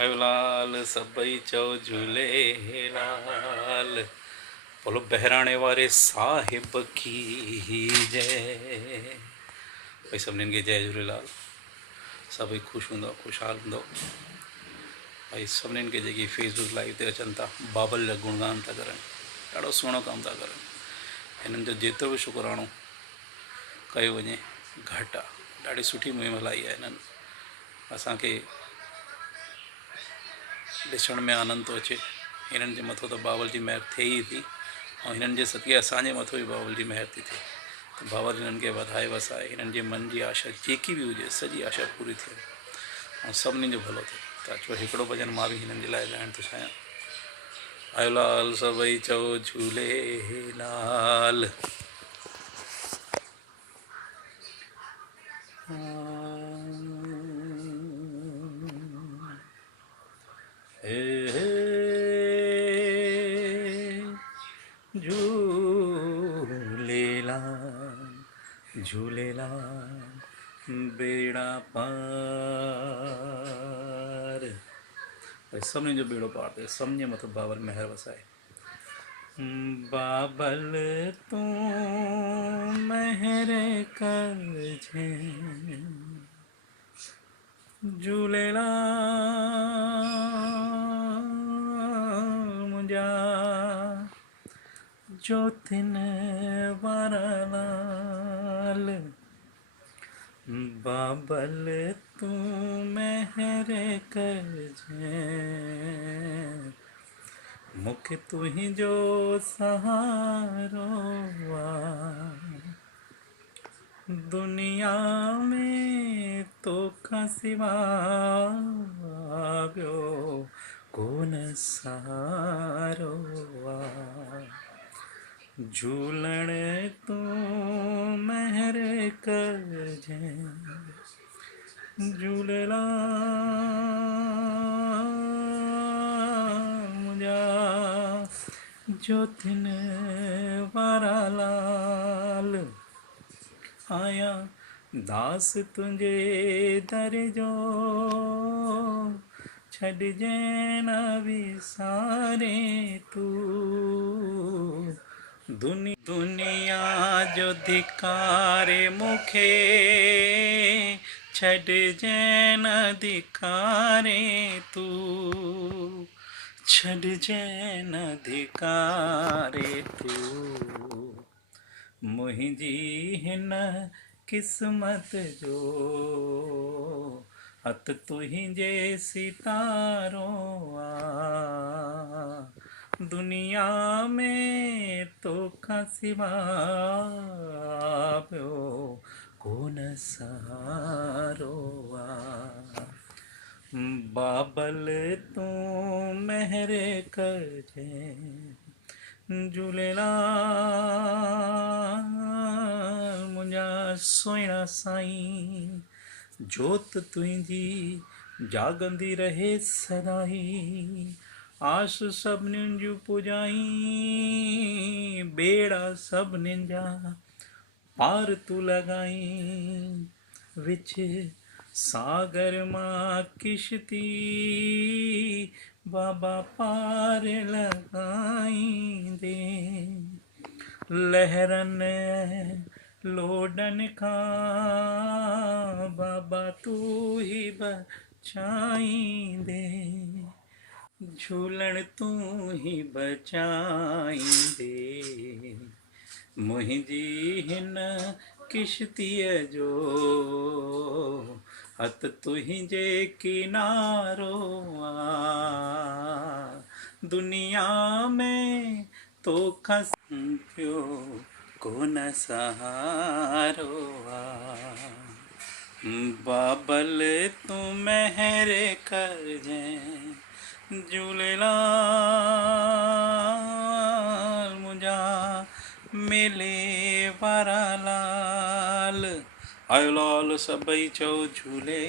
आयो लाल सभई चओ झूलेलाल। बोलो बहराणे वारे साहिब की जय। भाई सभिनीनि खे जय झूलेलाल। सभई ख़ुशि हूंदव, ख़ुशहाल हूंदव। भाई सभिनीनि खे जेकी फेसबुक लाइव ते अचनि था, बाबल जा गुणगान था करनि, ॾाढो सुहिणो कमु था करनि। हिननि जो जेतिरो बि शुकराणो कयो वञे घटि आहे। ॾाढी सुठी मुहिम हलाई आहे हिननि। असांखे ॾिसण में आनंद थो अचे। हिननि जे मथां त बाबल जी महर थिए ई थी, ऐं हिननि जे सदिके असांजे मथां बि बाबल जी महर थी थिए। त बाबल हिननि खे वधाए वसाए, हिननि जे मन जी आशा जेकी बि हुजे सॼी आशा पूरी थिए ऐं सभिनीनि जो भलो थिए। त अचो हिकिड़ो भॼन मां बि हिननि जे लाइ ॻाइण थो चाहियां। आयो लाल सभई चओ झूलेलाल। झूलेलाल झूलेलाल बेड़ा पार। सभिनी जो बेड़ो पार थिए, सभिनी जे मथां बाबल महर वसाए। बाबल तूं महर करिजे झूलेलाल मुंहिंजा ज्योतिन वारा लाल। बाबल तूं महर करिजे मूंखे तुंहिंजो सहारो आहे। दुनिया में तोखां सिवा ॿियो कोन सहारो आहे। झूलण तूं महर करिजे झूलेलाल मुंहिंजा ज्योतिन वारा लाल। आया दास तुंहिंजे दर जो छॾिजे न विसारे तूं। दुनिया जो धिकारे मूंखे छॾिजे न धिकारे तूं। छॾिजे न धिकारे तूं। मुंहिंजी हिन क़िस्मत जो हथ तुंहिंजे सितारो आहे। दुनिया में तोखां सिवा ॿियो कोन सहारो आहे। बाबल तूं महर करिजे झूलेलाल मुंहिंजा सुहिणा साईं। जोत तुंहिंजी जागंदी रहे सदाई। आस सभिनीनि जूं पुॼाई, बेड़ा सभिनीनि जा पार तूं लॻाई। विच सागर मां किश्ती बाबा पार लॻाईंदे। लहरनि लोडनि खां बाबा तूं ही बचाईंदे। झूलण तूं ही बचाईंदे मुंहिंजी हिन किश्तीअ जो हथ तुंहिंजे किनारो आहे। दुनिया में तोखां पियो कोन सहारो आहे। बाबल तूं महर करिजे झूलेलाल मुंहिंजा मेले वारा लाल। आयो लाल सभई चओ झूले।